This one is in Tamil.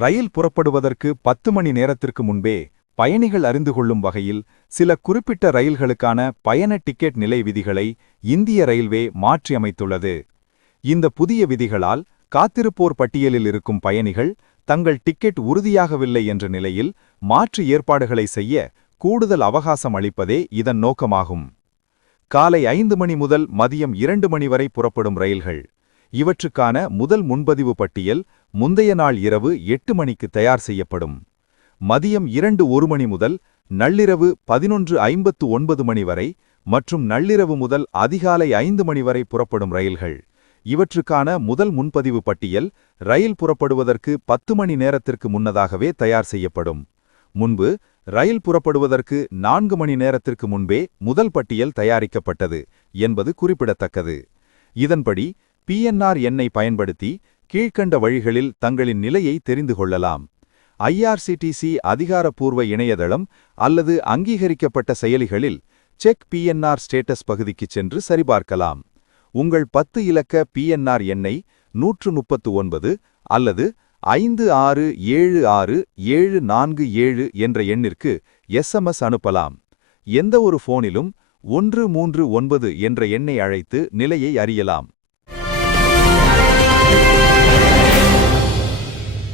ரயில் புறப்படுவதற்கு 10 மணி நேரத்திற்கு முன்பே பயணிகள் அறிந்து கொள்ளும் வகையில் சில குறிப்பிட்ட ரயில்களுக்கான பயண டிக்கெட் நிலை விதிகளை இந்திய ரயில்வே மாற்றியமைத்துள்ளது. இந்த புதிய விதிகளால் காத்திருப்போர் பட்டியலில் இருக்கும் பயணிகள் தங்கள் டிக்கெட் உறுதியாகவில்லை என்ற நிலையில் மாற்று ஏற்பாடுகளை செய்ய கூடுதல் அவகாசம் அளிப்பதே இதன் நோக்கமாகும். காலை 5 மணி முதல் மதியம் 2 மணி வரை புறப்படும் ரயில்கள். இவற்றுக்கான முதல் முன்பதிவு பட்டியல் முந்தைய நாள் இரவு 8 மணிக்கு தயார் செய்யப்படும். மதியம் 1 மணி முதல் நள்ளிரவு 11:59 மணி வரை மற்றும் நள்ளிரவு முதல் அதிகாலை 5 மணி வரை புறப்படும் ரயில்கள். இவற்றுக்கான முதல் முன்பதிவு பட்டியல் ரயில் புறப்படுவதற்கு 10 மணி நேரத்திற்கு முன்னதாகவே தயார் செய்யப்படும். முன்பு ரயில் புறப்படுவதற்கு 4 மணி நேரத்திற்கு முன்பே முதல் பட்டியல் தயாரிக்கப்பட்டது என்பது குறிப்பிடத்தக்கது. இதன்படி PNR எண்ணை பயன்படுத்தி கீழ்க்கண்ட வழிகளில் தங்களின் நிலையை தெரிந்து கொள்ளலாம். IRCTC அதிகாரப்பூர்வ இணையதளம் அல்லது அங்கீகரிக்கப்பட்ட செயலிகளில் செக் PNR ஸ்டேட்டஸ் பகுதிக்குச் சென்று சரிபார்க்கலாம். உங்கள் 10 இலக்க PNR எண்ணை 139 அல்லது 56767747 என்ற எண்ணிற்கு SMS அனுப்பலாம். எந்த ஒரு போனிலும் 139 என்ற எண்ணை அழைத்து நிலையை அறியலாம்.